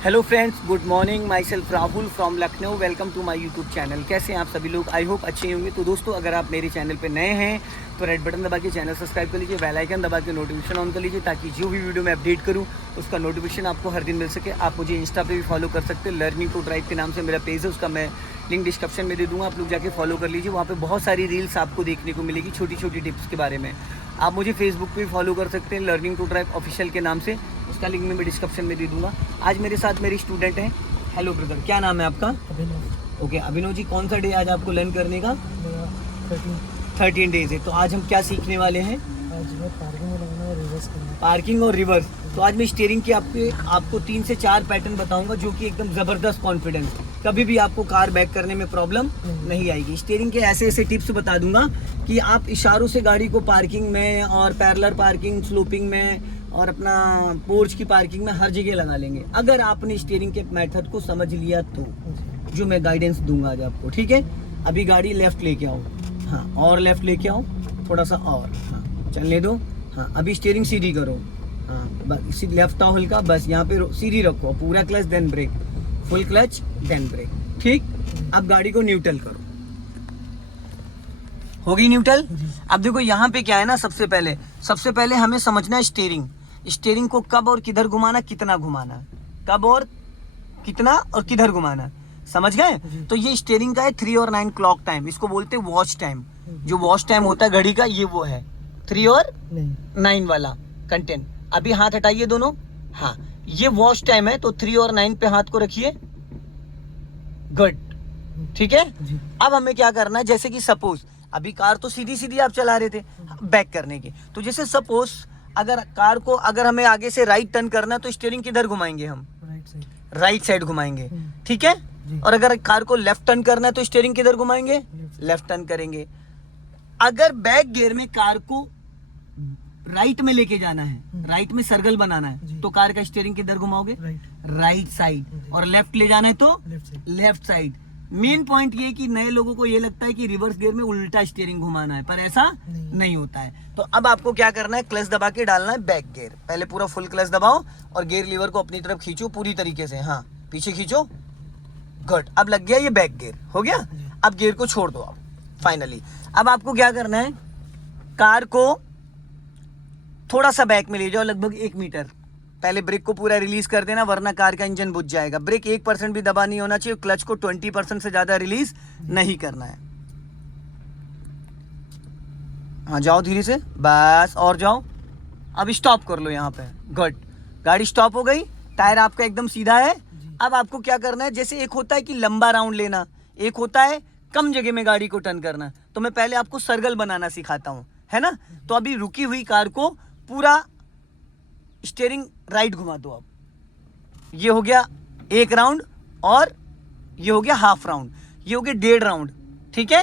Hello friends, good morning. Myself Rahul from Lucknow. Welcome to my YouTube channel. कैसे हैं आप सभी लोग? आई होप अच्छे होंगे। तो दोस्तों, अगर आप मेरे चैनल पे नए हैं तो रेड बटन दबा के चैनल सब्सक्राइब कर लीजिए, बेल आइकन दबा के नोटिफिकेशन ऑन कर लीजिए, ताकि जो भी वीडियो मैं अपडेट करूं उसका नोटिफिकेशन आपको हर दिन मिल सके। आप मुझे इंस्टा पे भी फॉलो कर सकते हैं। लर्निंग टू ड्राइव के नाम से मेरा पेज है, उसका मैं लिंक डिस्क्रिप्शन में दे दूँगा। आप लोग जाके फॉलो कर लीजिए। वहाँ पर बहुत सारी रील्स आपको देखने को मिलेगी, छोटी छोटी टिप्स के बारे में। आप मुझे फेसबुक पे भी फॉलो कर सकते हैं, लर्निंग टू ड्राइव ऑफिशियल के नाम से। उसका लिंक मैं डिस्क्रिप्शन में दे दूँगा। आज मेरे साथ मेरी स्टूडेंट हैं। हेलो ब्रदर, क्या नाम है आपका? अभिनव। ओके अभिनव जी, कौन सा डे आज आपको लर्न करने का? मेरा 13 डेज है। तो आज हम क्या सीखने वाले हैं? आज मैं पार्किंग में लगना है, रिवर्स करना है। पार्किंग और रिवर्स। तो आज मैं स्टीयरिंग के आपको 3 से 4 पैटर्न बताऊंगा, जो कि एकदम ज़बरदस्त कॉन्फिडेंस, कभी भी आपको कार बैक करने में प्रॉब्लम नहीं आएगी। स्टीयरिंग के ऐसे ऐसे टिप्स बता दूंगा कि आप इशारों से गाड़ी को पार्किंग में और पैरेलल पार्किंग, स्लोपिंग में और अपना पोर्च की पार्किंग में हर जगह लगा लेंगे, अगर आपने स्टीयरिंग के मेथड को समझ लिया तो, जो मैं गाइडेंस दूंगा आज आपको। ठीक है, अभी गाड़ी लेफ्ट लेके आओ। हाँ, और लेफ्ट लेके आओ, थोड़ा सा और। हाँ, चलने दो। हाँ, अभी स्टीयरिंग सीधी करो। हाँ, बस लेफ्ट आओ हल्का, बस यहाँ पे सीधी रखो। पूरा clutch then brake, full clutch then brake. ठीक, अब गाड़ी को न्यूट्रल करो। हो गई न्यूट्रल। अब देखो यहाँ पे क्या है ना, सबसे पहले हमें समझना है स्टीयरिंग को कब और किधर घुमाना, कितना घुमाना, कब और कितना और किधर घुमाना। समझ गए? तो ये स्टीयरिंग का है 3 और 9 क्लॉक टाइम, इसको बोलते हैं वॉच टाइम। जो वॉच टाइम होता है घड़ी का, ये वो है 3 और 9 वाला कंटेंट। अभी हाथ हटाइए दोनों। हाँ, ये वॉच टाइम है, तो 3 और 9 पे हाथ को रखिए। गुड, ठीक है। अब हमें क्या करना है, जैसे कि सपोज अभी कार तो सीधी सीधी आप चला रहे थे बैक करने की, तो जैसे सपोज अगर कार को अगर हमें आगे से राइट टर्न करना है तो स्टीयरिंग किधर घुमाएंगे हम? राइट साइड घुमाएंगे। ठीक है। और अगर कार को लेफ्ट टर्न करना है तो स्टीयरिंग किधर घुमाएंगे? लेफ्ट टर्न करेंगे। अगर बैक गियर में कार को राइट में लेके जाना है, राइट में सर्कल बनाना है, तो कार का स्टीयरिंग किधर घुमाओगे? Right side. और लेफ्ट ले जाना है तो लेफ्ट साइड। मेन पॉइंट ये कि नए लोगों को ये लगता है कि रिवर्स गियर में उल्टा स्टीयरिंग घुमाना है, पर ऐसा नहीं होता है। तो अब आपको क्या करना है, क्लच दबा के डालना है बैक गियर। पहले पूरा फुल क्लच दबाओ और गियर लीवर को अपनी तरफ खींचो पूरी तरीके से। हाँ, पीछे खींचो। गुड, अब लग गया ये बैक गियर, हो गया। अब गियर को छोड़ दो। अब फाइनली अब आपको क्या करना है, कार को थोड़ा सा बैक में ले जाओ, लगभग 1 मीटर। पहले ब्रेक को पूरा रिलीज कर देना, वरना कार का इंजन बुझ जाएगा। ब्रेक 1% भी दबा नहीं होना चाहिए। क्लच को 20% से ज्यादा रिलीज नहीं करना है। हाँ, जाओ धीरे से, बस और जाओ। अब स्टॉप कर लो यहाँ पे। गुड, गाड़ी स्टॉप हो गई। टायर आपका एकदम सीधा है। अब आपको क्या करना है, जैसे एक होता है कि लंबा राउंड लेना, एक होता है कम जगह में गाड़ी को टर्न करना। तो मैं पहले आपको सर्कल बनाना सिखाता हूँ, है ना। तो अभी रुकी हुई कार को पूरा स्टीयरिंग राइट घुमा दो। अब ये हो गया 1 राउंड और ये हो गया हाफ राउंड, ये हो गया 1.5 राउंड। ठीक है,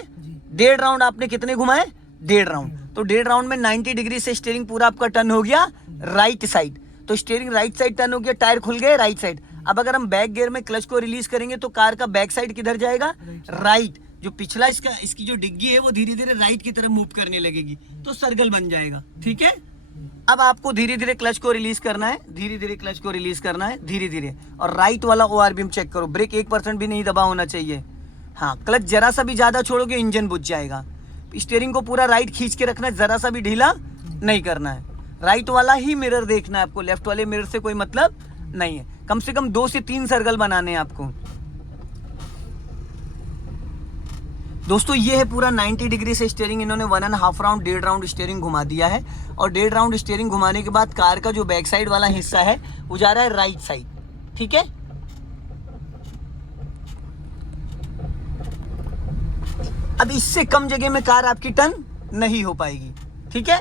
1.5 राउंड आपने कितने घुमाए? 1.5 राउंड। तो 1.5 राउंड में 90 डिग्री से स्टीयरिंग पूरा आपका टर्न हो गया राइट साइड। तो स्टीयरिंग राइट साइड टर्न हो गया, टायर खुल गए राइट साइड। अब अगर हम बैक गियर में क्लच को रिलीज करेंगे तो कार का बैक साइड किधर जाएगा? राइट। जो पिछला इसकी जो डिग्गी है वो धीरे धीरे राइट की तरफ मूव करने लगेगी, तो सर्कल बन जाएगा। ठीक है। अब आपको धीरे धीरे क्लच को रिलीज करना है, धीरे धीरे क्लच को रिलीज करना है, धीरे धीरे। और राइट वाला ORBM चेक करो, ब्रेक 1% भी नहीं दबा होना चाहिए। हाँ, क्लच जरा सा भी ज्यादा छोड़ोगे इंजन बुझ जाएगा। स्टीयरिंग को पूरा राइट खींच के रखना है, जरा सा भी ढीला नहीं करना है। राइट वाला ही मिरर देखना है आपको, लेफ्ट वाले मिरर से कोई मतलब नहीं है। कम से कम 2 से 3 सर्कल बनाने हैं आपको। दोस्तों, ये है पूरा 90 डिग्री से स्टीयरिंग इन्होंने 1.5 राउंड, 1.5 राउंड स्टीयरिंग घुमा दिया है। और 1.5 राउंड स्टीयरिंग घुमाने के बाद कार का जो बैक साइड वाला हिस्सा है वो जा रहा है राइट साइड। ठीक है। अब इससे कम जगह में कार आपकी टर्न नहीं हो पाएगी। ठीक है।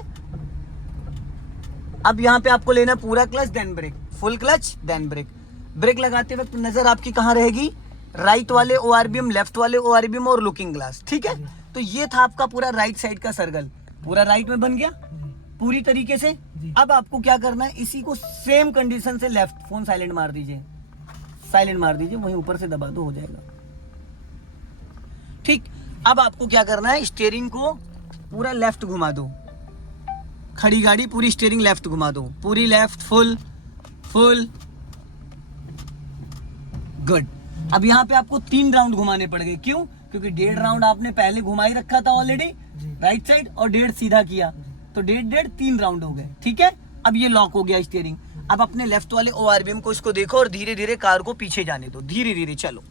अब यहां पे आपको लेना पूरा clutch then brake, full clutch then brake. Brake लगाते वक्त नजर आपकी कहां रहेगी? राइट वाले ORBM, लेफ्ट वाले ORBM और लुकिंग ग्लास। ठीक है। तो ये था आपका पूरा राइट साइड का सर्कल, पूरा राइट में बन गया पूरी तरीके से। अब आपको क्या करना है, इसी को सेम कंडीशन से लेफ्ट, फोन साइलेंट मार दीजिए, साइलेंट मार दीजिए, वहीं ऊपर से दबा दो, हो जाएगा। ठीक। अब आपको क्या करना है, स्टीयरिंग को पूरा लेफ्ट घुमा दो। खड़ी गाड़ी पूरी स्टीयरिंग लेफ्ट घुमा दो, पूरी लेफ्ट, फुल फुल गुड। अब यहाँ पे आपको 3 राउंड घुमाने पड़ गए, क्यों? क्योंकि 1.5 राउंड आपने पहले घुमा ही रखा था ऑलरेडी राइट साइड, और 1.5 सीधा किया, तो 1.5 3 राउंड हो गए। ठीक है, अब ये लॉक हो गया स्टीयरिंग। अब अपने लेफ्ट वाले ORVM को इसको देखो और धीरे धीरे कार को पीछे जाने दो, धीरे धीरे चलो।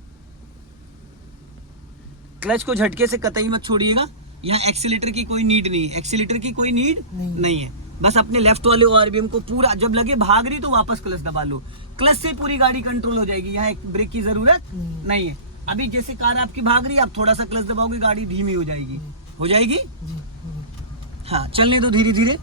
क्लच को झटके से कतई मत छोड़िएगा। यहाँ एक्सीलेटर की कोई नीड नहीं है, एक्सीलेटर की कोई नीड नहीं है। बस अपने लेफ्ट वाले ORVM को पूरा, जब लगे भाग रही तो वापस क्लच दबा लो, क्लच से पूरी गाड़ी कंट्रोल हो जाएगी। यहाँ एक ब्रेक की जरूरत नहीं है। अभी जैसे कार आपकी भाग रही है, आप थोड़ा सा क्लच दबाओगे, गाड़ी धीमी हो जाएगी, हो जाएगी। हाँ, चलने दो धीरे धीरे।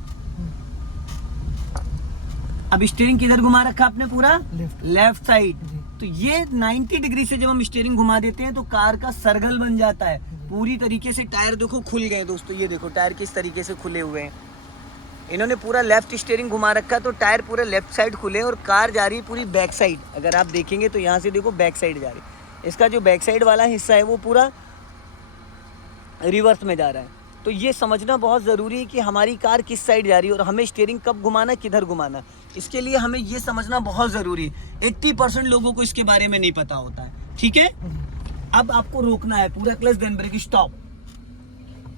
अब स्टीयरिंग किधर घुमा रखा आपने? पूरा लेफ्ट साइड। तो ये 90 डिग्री से जब हम स्टीयरिंग घुमा देते हैं तो कार का सर्कल बन जाता है पूरी तरीके से। टायर देखो खुल गए दोस्तों, ये देखो टायर किस तरीके से खुले हुए हैं। इन्होंने पूरा लेफ्ट स्टीयरिंग घुमा रखा है तो टायर पूरे लेफ्ट साइड खुले और कार जा रही है पूरी बैक साइड। अगर आप देखेंगे तो यहाँ से देखो बैक साइड जा रही है। इसका जो बैक साइड वाला हिस्सा है वो पूरा रिवर्स में जा रहा है। तो ये समझना बहुत ज़रूरी है कि हमारी कार किस साइड जा रही है और हमें स्टीयरिंग कब घुमाना, किधर घुमाना। इसके लिए हमें ये समझना बहुत ज़रूरी है। 80% लोगों को इसके बारे में नहीं पता होता है। ठीक है, अब आपको रोकना है, पूरा क्लच देन ब्रेक स्टॉप।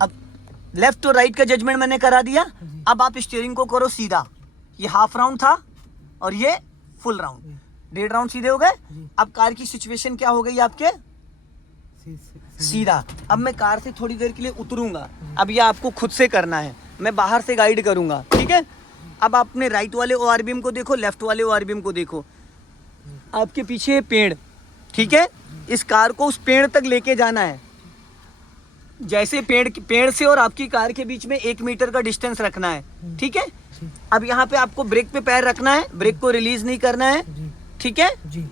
अब लेफ्ट और राइट का जजमेंट मैंने करा दिया। अब आप स्टीयरिंग को करो सीधा। ये हाफ राउंड था और ये फुल राउंड, 1.5 राउंड सीधे हो गए। अब कार की सिचुएशन क्या हो गई आपके? सीधा। अब मैं कार से थोड़ी देर के लिए उतरूंगा। अब ये आपको खुद से करना है, मैं बाहर से गाइड करूंगा। ठीक है, अब आप अपने राइट वाले ORVM को देखो, लेफ्ट वाले ORVM को देखो। आपके पीछे पेड़, ठीक है, इस कार को उस पेड़ तक लेके जाना है। जैसे पेड़ से और आपकी कार के बीच में 1 मीटर का डिस्टेंस रखना है। ठीक है, अब यहाँ पे आपको ब्रेक पे पैर रखना है, ब्रेक को रिलीज नहीं करना है। ठीक है,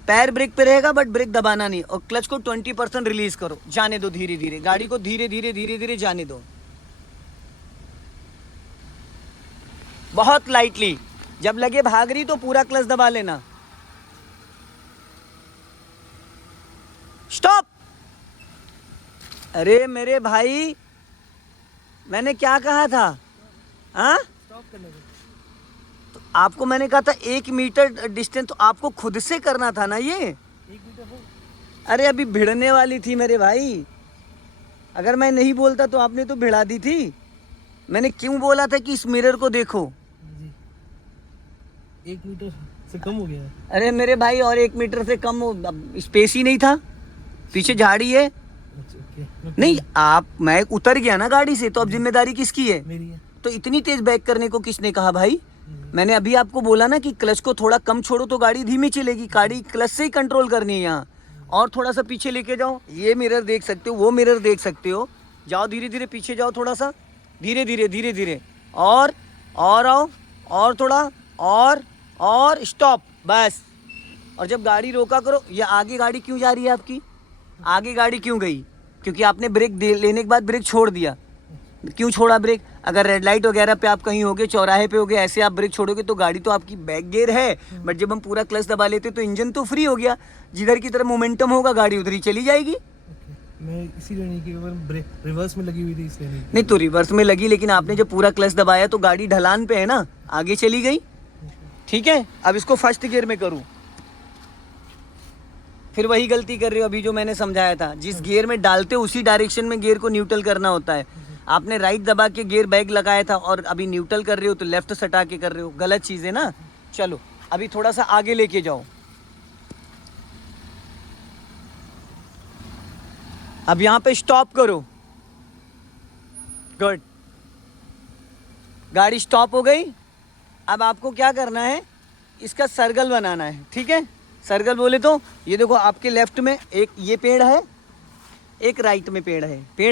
पैर ब्रेक पे रहेगा बट ब्रेक दबाना नहीं, और क्लच को 20% रिलीज करो, जाने दो धीरे धीरे, गाड़ी को धीरे धीरे जाने दो, बहुत लाइटली। जब लगे भाग रही तो पूरा क्लच दबा लेना। स्टॉप। अरे मेरे भाई, मैंने क्या कहा था? हाँ, स्टॉप करने दो। तो आपको मैंने कहा था 1 मीटर डिस्टेंस, तो आपको खुद से करना था ना ये। 1 मीटर हो। अरे अभी भिड़ने वाली थी मेरे भाई, अगर मैं नहीं बोलता तो आपने तो भिड़ा दी थी। मैंने क्यों बोला था कि इस मिरर को देखो? जी, 1 मीटर से कम हो गया है। अरे मेरे भाई, और 1 मीटर से कम हो, स्पेस ही नहीं था, पीछे झाड़ी है। अच्छा, ओके। नहीं, मैं उतर गया ना गाड़ी से, तो अब जिम्मेदारी किसकी है? मेरी है। तो इतनी तेज बैक करने को किसने कहा भाई? मैंने अभी आपको बोला ना कि क्लच को थोड़ा कम छोड़ो तो गाड़ी धीमी चलेगी, गाड़ी क्लच से ही कंट्रोल करनी है यहाँ। और थोड़ा सा पीछे लेके जाओ, ये मिरर देख सकते हो, वो मिरर देख सकते हो, जाओ धीरे धीरे पीछे जाओ, थोड़ा सा धीरे धीरे और आओ, और थोड़ा और स्टॉप, बस। और जब गाड़ी रोका करो, ये आगे गाड़ी क्यों जा रही है आपकी? आगे गाड़ी क्यों गई? क्योंकि आपने ब्रेक लेने के बाद ब्रेक छोड़ दिया। क्यों छोड़ा ब्रेक? अगर रेड लाइट वगैरह पे आप कहीं होगे, चौराहे पे होगे, ऐसे आप ब्रेक छोड़ोगे तो गाड़ी तो आपकी बैक गियर है, बट जब हम पूरा क्लच दबा लेते तो इंजन तो फ्री हो गया, जिधर की तरफ मोमेंटम होगा गाड़ी उधर ही चली जाएगी। मैं इसीलिए नहीं कि ब्रेक रिवर्स में लगी हुई थी, इसलिए नहीं। नहीं तो रिवर्स में लगी, लेकिन आपने जब पूरा क्लच दबाया तो गाड़ी ढलान पे है ना, आगे चली गई। ठीक है, अब इसको फर्स्ट गियर में करूँ, फिर वही गलती कर रहे हो अभी जो मैंने समझाया था। जिस गियर में डालते हो उसी डायरेक्शन में गियर को न्यूट्रल करना होता है। आपने राइट दबा के गियर बैग लगाया था और अभी न्यूट्रल कर रहे हो तो लेफ्ट सटा के कर रहे हो, गलत चीज़ है ना। चलो अभी थोड़ा सा आगे लेके जाओ। अब यहाँ पे स्टॉप करो, गुड, गाड़ी स्टॉप हो गई। अब आपको क्या करना है, इसका सर्कल बनाना है। ठीक है, सर्कल बोले तो ये देखो, आपके लेफ्ट में एक ये पेड़ है, एक राइट में पेड़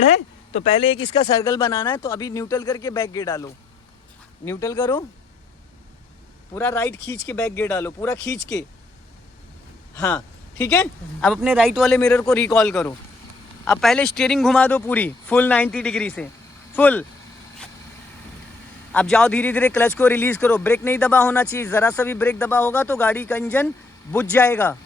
है, तो पहले एक इसका सर्कल बनाना है। तो अभी न्यूट्रल करके बैक गियर डालो, न्यूट्रल करो, पूरा राइट खींच के बैक गियर डालो, पूरा खींच के। हाँ ठीक है, अब अपने राइट वाले मिरर को रिकॉल करो। अब पहले स्टीयरिंग घुमा दो पूरी फुल 90 डिग्री से, फुल। अब जाओ धीरे धीरे, क्लच को रिलीज करो, ब्रेक नहीं दबा होना चाहिए, ज़रा सा भी ब्रेक दबा होगा तो गाड़ी का इंजन बुझ जाएगा।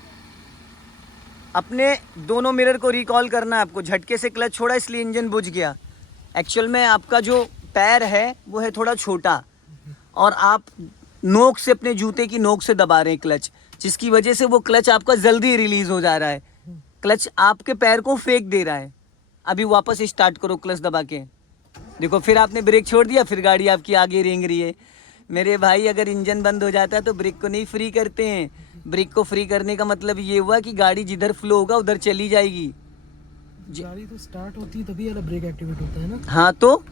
अपने दोनों मिरर को रिकॉल करना है आपको, झटके से क्लच छोड़ा इसलिए इंजन बुझ गया। एक्चुअल में आपका जो पैर है वो है थोड़ा छोटा और आप नोक से, अपने जूते की नोक से दबा रहे हैं क्लच, जिसकी वजह से वो क्लच आपका जल्दी रिलीज हो जा रहा है। क्लच आपके पैर को फेंक दे रहा है। अभी वापस स्टार्ट करो क्लच दबा के, देखो फिर आपने ब्रेक छोड़ दिया, फिर गाड़ी आपकी आगे रेंग रही है। मेरे भाई अगर इंजन बंद हो जाता है तो ब्रेक को नहीं फ्री करते हैं। ब्रेक को फ्री करने का मतलब ये हुआ कि गाड़ी जिधर फ्लो होगा उधर चली जाएगी। गाड़ी तो स्टार्ट होती है तभी वाला ब्रेक एक्टिवेट होता है ना। हाँ तो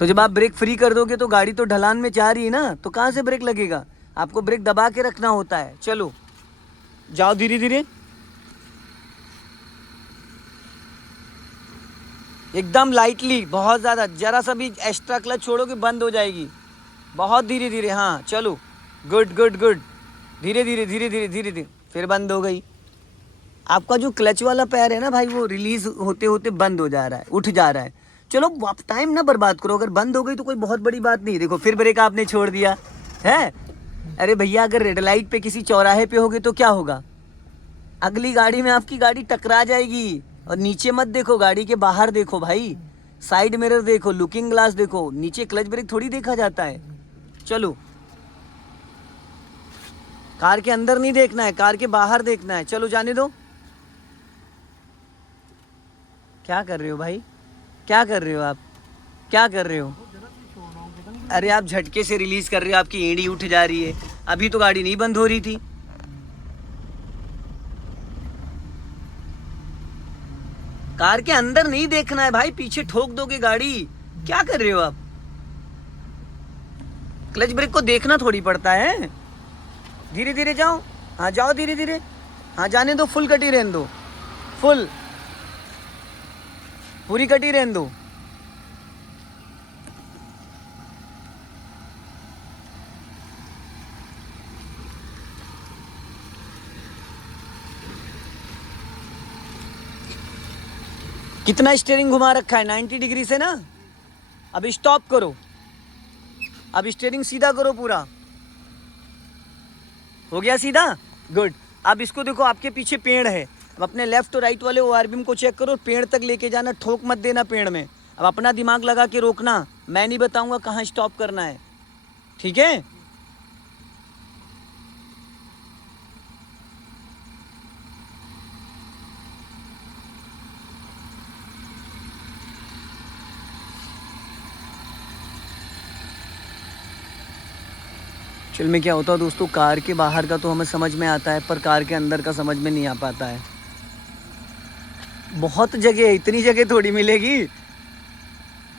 जब आप ब्रेक फ्री कर दोगे तो गाड़ी तो ढलान में जा रही है ना, तो कहाँ से ब्रेक लगेगा? आपको ब्रेक दबा के रखना होता है। चलो जाओ धीरे धीरे, एकदम लाइटली, बहुत ज़्यादा, जरा सा भी एक्स्ट्रा क्लच छोड़ोगे बंद हो जाएगी। बहुत धीरे धीरे, हाँ चलो, गुड गुड गुड, धीरे धीरे धीरे धीरे धीरे धीरे, फिर बंद हो गई। आपका जो क्लच वाला पैर है ना भाई, वो रिलीज होते होते बंद हो जा रहा है, उठ जा रहा है। चलो आप टाइम ना बर्बाद करो, अगर बंद हो गई तो कोई बहुत बड़ी बात नहीं। देखो फिर ब्रेक आपने छोड़ दिया है। अरे भैया अगर रेड लाइट पे किसी चौराहे पे होगे तो क्या होगा? अगली गाड़ी में आपकी गाड़ी टकरा जाएगी। और नीचे मत देखो, गाड़ी के बाहर देखो भाई, साइड मिरर देखो, लुकिंग ग्लास देखो, नीचे क्लच ब्रेक थोड़ी देखा जाता है। चलो, कार के अंदर नहीं देखना है, कार के बाहर देखना है। चलो जाने दो। क्या कर रहे हो भाई, क्या कर रहे हो आप, क्या कर रहे हो? अरे आप झटके से रिलीज कर रहे हो, आपकी एड़ी उठ जा रही है। अभी तो गाड़ी नहीं बंद हो रही थी। कार के अंदर नहीं देखना है भाई, पीछे ठोक दोगे गाड़ी। क्या कर रहे हो आप? क्लच ब्रेक को देखना थोड़ी पड़ता है। धीरे धीरे जाओ, हाँ जाओ धीरे धीरे, हाँ जाने दो, फुल कटी रहने दो, फुल पूरी कटी रहने दो। कितना स्टीयरिंग घुमा रखा है? 90 डिग्री से ना। अब स्टॉप करो, अब स्टीयरिंग सीधा करो, पूरा हो गया सीधा, गुड। अब इसको देखो, आपके पीछे पेड़ है। अब अपने लेफ्ट और राइट वाले ओआरबीम को चेक करो, पेड़ तक लेके जाना, ठोक मत देना पेड़ में। अब अपना दिमाग लगा के रोकना, मैं नहीं बताऊंगा कहाँ स्टॉप करना है, ठीक है? चल में क्या होता है दोस्तों, कार के बाहर का तो हमें समझ में आता है, पर कार के अंदर का समझ में नहीं आ पाता है। बहुत जगह है, इतनी जगह थोड़ी मिलेगी।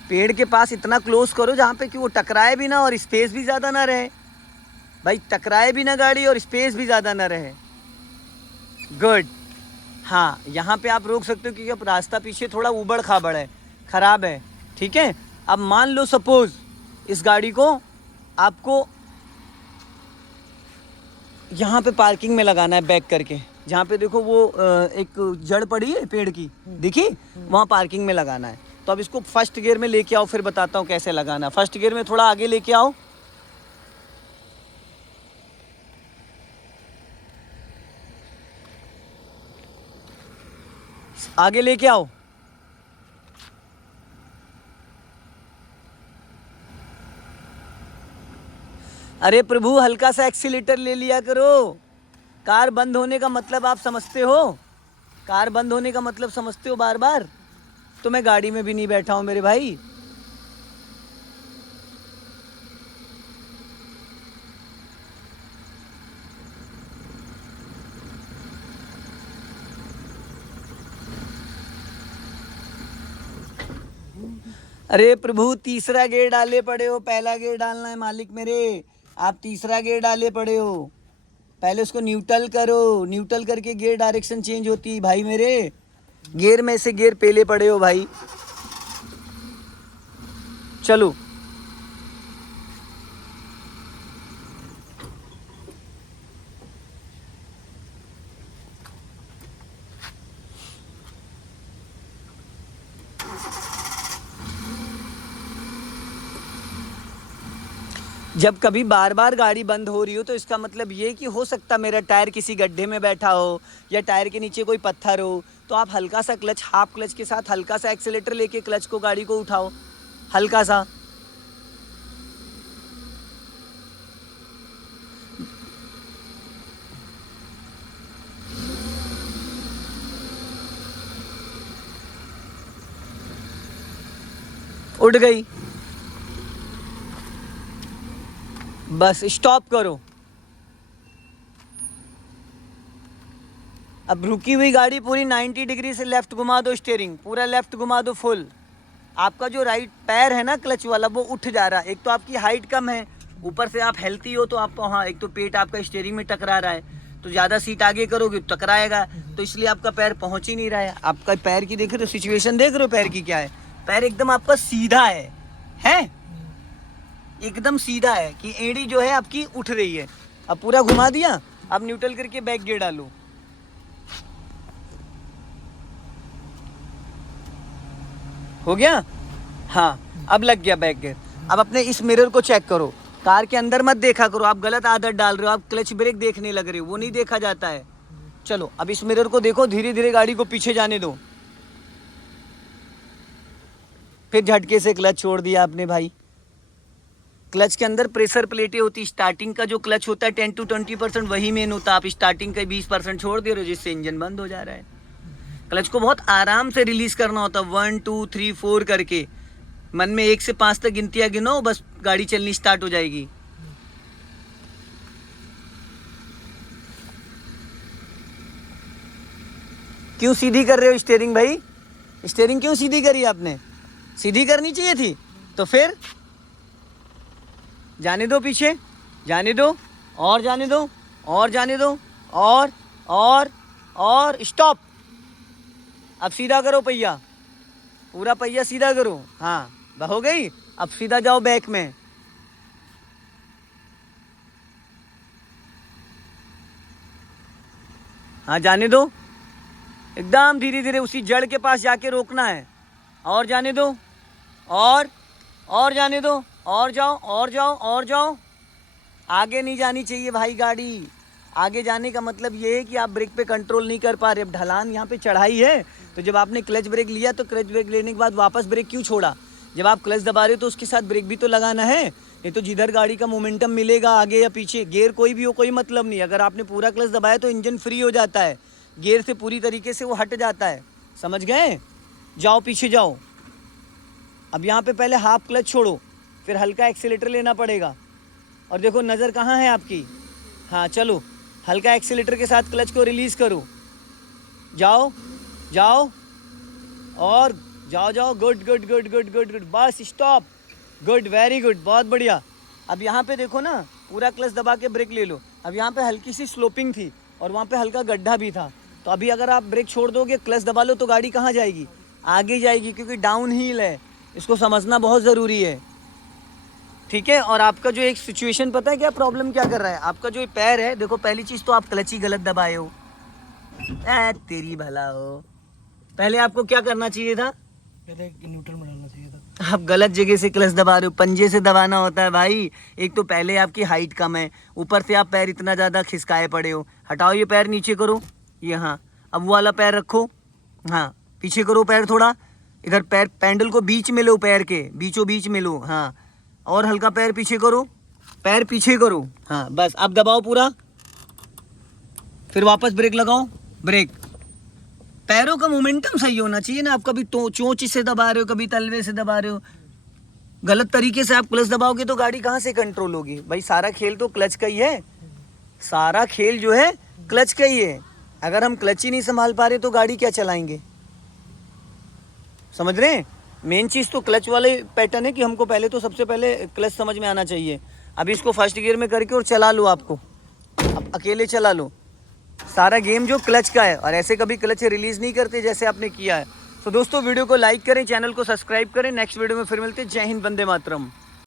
पेड़ के पास इतना क्लोज करो जहाँ पे कि वो टकराए भी ना और स्पेस भी ज़्यादा ना रहे। भाई टकराए भी ना गाड़ी और स्पेस भी ज़्यादा ना रहे, गुड। हाँ यहाँ पे आप रोक सकते हो क्योंकि अब रास्ता पीछे थोड़ा उबड़ खाबड़ है, ख़राब है, ठीक है? अब मान लो सपोज इस गाड़ी को आपको यहाँ पे पार्किंग में लगाना है, बैक करके, जहाँ पे देखो वो एक जड़ पड़ी है पेड़ की, देखी, वहाँ पार्किंग में लगाना है। तो अब इसको फर्स्ट गियर में लेके आओ, फिर बताता हूँ कैसे लगाना। फर्स्ट गियर में थोड़ा आगे लेके आओ, आगे लेके आओ। अरे प्रभु हल्का सा एक्सीलेटर ले लिया करो। कार बंद होने का मतलब आप समझते हो? कार बंद होने का मतलब समझते हो बार बार? तो मैं गाड़ी में भी नहीं बैठा हूं मेरे भाई। अरे प्रभु तीसरा गियर डाले पड़े हो, पहला गियर डालना है मालिक मेरे, आप तीसरा गियर डाले पड़े हो। पहले उसको न्यूट्रल करो, न्यूट्रल करके गियर डायरेक्शन चेंज होती है भाई मेरे। गियर में से गियर पेले पड़े हो भाई। चलो जब कभी बार बार गाड़ी बंद हो रही हो तो इसका मतलब ये कि हो सकता मेरा टायर किसी गड्ढे में बैठा हो या टायर के नीचे कोई पत्थर हो, तो आप हल्का सा क्लच, हाफ क्लच के साथ हल्का सा एक्सीलेटर लेके क्लच को, गाड़ी को उठाओ हल्का सा। उठ गई, बस स्टॉप करो। अब रुकी हुई गाड़ी पूरी 90 डिग्री से लेफ्ट घुमा दो, स्टीयरिंग पूरा लेफ्ट घुमा दो फुल। आपका जो राइट पैर है ना क्लच वाला, वो उठ जा रहा है। एक तो आपकी हाइट कम है, ऊपर से आप हेल्थी हो, तो आपको हाँ एक तो पेट आपका स्टीयरिंग में टकरा रहा है, तो ज़्यादा सीट आगे करोगे तो टकराएगा, तो इसलिए आपका पैर पहुंच ही नहीं रहा है। आपका पैर की देख रहे हो सिचुएशन, देख रहे हो पैर की क्या है, पैर एकदम आपका सीधा है एकदम सीधा है कि एड़ी जो है आपकी उठ रही है। अब पूरा घुमा दिया, अब न्यूट्रल करके बैक गियर डालो। हो गया? हाँ, अब लग गया बैक गियर। अब अपने इस मिरर को चेक करो, कार के अंदर मत देखा करो, आप गलत आदत डाल रहे हो, आप क्लच ब्रेक देखने लग रहे हो, वो नहीं देखा जाता है। चलो अब इस मिरर को देखो, धीरे धीरे गाड़ी को पीछे जाने दो। फिर झटके से क्लच छोड़ दिया आपने भाई। क्लच के अंदर प्रेशर प्लेटें होती, स्टार्टिंग का जो क्लच होता है 10 to 20% वही मेन होता है। आप स्टार्टिंग का 20% छोड़ दे रहे हो, जिससे इंजन बंद हो जा रहा है। क्लच को बहुत आराम से रिलीज करना होता है, 1 2 3 4 करके। मन में 1 से 5 तक गिनतियां गिनो, बस गाड़ी चलनी स्टार्ट हो जाएगी। क्यों सीधी कर रहे हो स्टीयरिंग भाई? स्टीयरिंग क्यों सीधी करी आपने? सीधी करनी चाहिए थी। तो फिर जाने दो, पीछे जाने दो, और जाने दो, और जाने दो, और स्टॉप। अब सीधा करो पहिया, पूरा पहिया सीधा करो। हाँ हो गई। अब सीधा जाओ बैक में। हाँ जाने दो, एकदम धीरे धीरे उसी जड़ के पास जाके रोकना है। और जाने दो, और जाने दो, और जाओ, और जाओ, और जाओ। आगे नहीं जानी चाहिए भाई गाड़ी। आगे जाने का मतलब ये है कि आप ब्रेक पे कंट्रोल नहीं कर पा रहे। अब ढलान यहाँ पे चढ़ाई है, तो जब आपने क्लच ब्रेक लिया तो क्लच ब्रेक लेने के बाद वापस ब्रेक क्यों छोड़ा? जब आप क्लच दबा रहे हो तो उसके साथ ब्रेक भी तो लगाना है, नहीं तो जिधर गाड़ी का मोमेंटम मिलेगा आगे या पीछे, गियर कोई भी हो कोई मतलब नहीं। अगर आपने पूरा क्लच दबाया तो इंजन फ्री हो जाता है, गियर से पूरी तरीके से वो हट जाता है। समझ गए? जाओ पीछे जाओ। अब यहाँ पे पहले हाफ क्लच छोड़ो, फिर हल्का एक्सीलेटर लेना पड़ेगा। और देखो नज़र कहाँ है आपकी। हाँ चलो, हल्का एक्सीलेटर के साथ क्लच को रिलीज़ करो। जाओ जाओ और जाओ जाओ। Good good good good good good. Bus stop. Good, very good, बहुत बढ़िया। अब यहाँ पे देखो ना, पूरा क्लच दबा के ब्रेक ले लो। अब यहाँ पे हल्की सी स्लोपिंग थी और वहाँ पे हल्का गड्ढा भी था, तो अभी अगर आप ब्रेक छोड़ दोगे, क्लच दबा लो, तो गाड़ी कहाँ जाएगी? आगे जाएगी, क्योंकि डाउन हिल है। इसको समझना बहुत ज़रूरी है, ठीक है? और आपका जो एक सिचुएशन पता है क्या प्रॉब्लम क्या कर रहा है? आपका जो पैर है, देखो पहली चीज़ तो आप क्लच ही गलत दबाए हो। तेरी भला हो, पहले आपको क्या करना चाहिए था? पहले न्यूट्रल में डालना चाहिए था। आप गलत जगह से क्लच दबा रहे हो, पंजे से दबाना होता है भाई। एक तो पहले आपकी हाइट कम है, ऊपर से आप पैर इतना ज़्यादा खिसकाए पड़े हो। हटाओ ये पैर, नीचे करो ये। हाँ अब वो वाला पैर रखो। हाँ पीछे करो पैर थोड़ा, इधर पैर पैंडल को बीच में लो, पैर के बीचों बीच में लो। हाँ और हल्का पैर पीछे करो, पैर पीछे करो। हाँ बस अब दबाओ पूरा, फिर वापस ब्रेक लगाओ। ब्रेक, पैरों का मोमेंटम सही होना चाहिए ना। आप कभी तो चोंच से दबा रहे हो, कभी तलवे से दबा रहे हो। गलत तरीके से आप क्लच दबाओगे तो गाड़ी कहाँ से कंट्रोल होगी भाई? सारा खेल तो क्लच का ही है, सारा खेल जो है क्लच का ही है। अगर हम क्लच ही नहीं संभाल पा रहे तो गाड़ी क्या चलाएंगे? समझ रहे हैं? मेन चीज़ तो क्लच वाले पैटर्न है कि हमको पहले तो सबसे पहले क्लच समझ में आना चाहिए। अब इसको फर्स्ट गियर में करके और चला लो, आपको अब अकेले चला लो। सारा गेम जो क्लच का है, और ऐसे कभी क्लच रिलीज़ नहीं करते जैसे आपने किया है। तो दोस्तों वीडियो को लाइक करें, चैनल को सब्सक्राइब करें। नेक्स्ट वीडियो में फिर मिलते हैं। जय हिंद, वंदे मातरम।